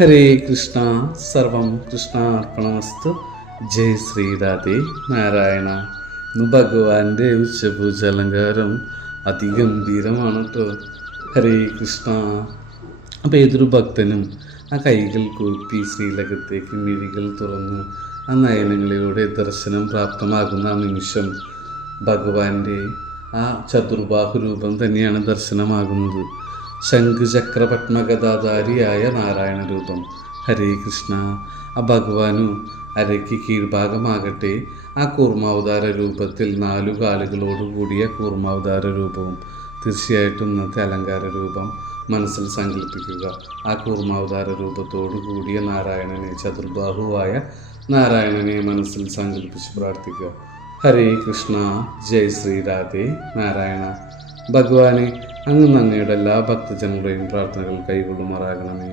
ഹരേ കൃഷ്ണ. സർവം കൃഷ്ണാർപ്പണമസ്തു. ജയ് ശ്രീരാധേ നാരായണ. ഇന്ന് ഭഗവാന്റെ ഉച്ചപൂജ അലങ്കാരം അതിഗംഭീരമാണ് കേട്ടോ. ഹരേ കൃഷ്ണ. അപ്പോൾ ഏതൊരു ഭക്തനും ആ കൈകൾ കൂപ്പി ശ്രീലകത്തേക്ക് മിഴികൾ തുറന്ന് ആ നയനങ്ങളിലൂടെ ദർശനം പ്രാപ്തമാകുന്ന ആ നിമിഷം ഭഗവാന്റെ ആ ചതുർബാഹു രൂപം തന്നെയാണ് ദർശനമാകുന്നത്. ശംഖുചക്ര പത്മഗദാധാരിയായ നാരായണ രൂപം. ഹരേ കൃഷ്ണ. ആ ഭഗവാനു അരയ്ക്ക് കീഴ്ഭാഗമാകട്ടെ ആ കൂർമാവതാര രൂപത്തിൽ 4 കാലുകളോട് കൂടിയ കൂർമാവതാര രൂപവും. തീർച്ചയായിട്ടും ഇന്നത്തെ അലങ്കാര രൂപം മനസ്സിൽ സങ്കല്പിക്കുക. ആ കൂർമാവതാര രൂപത്തോടു കൂടിയ നാരായണനെ, ചതുർബാഹുവായ നാരായണനെ മനസ്സിൽ സങ്കല്പിച്ച് പ്രാർത്ഥിക്കുക. ഹരേ കൃഷ്ണ. ജയ് ശ്രീരാധേ നാരായണ. ഭഗവാനെ, അങ്ങ് അങ്ങയുടെ എല്ലാ ഭക്തജനങ്ങളുടെയും പ്രാർത്ഥനകൾ കൈകൊള്ളുമാറാകണമേ.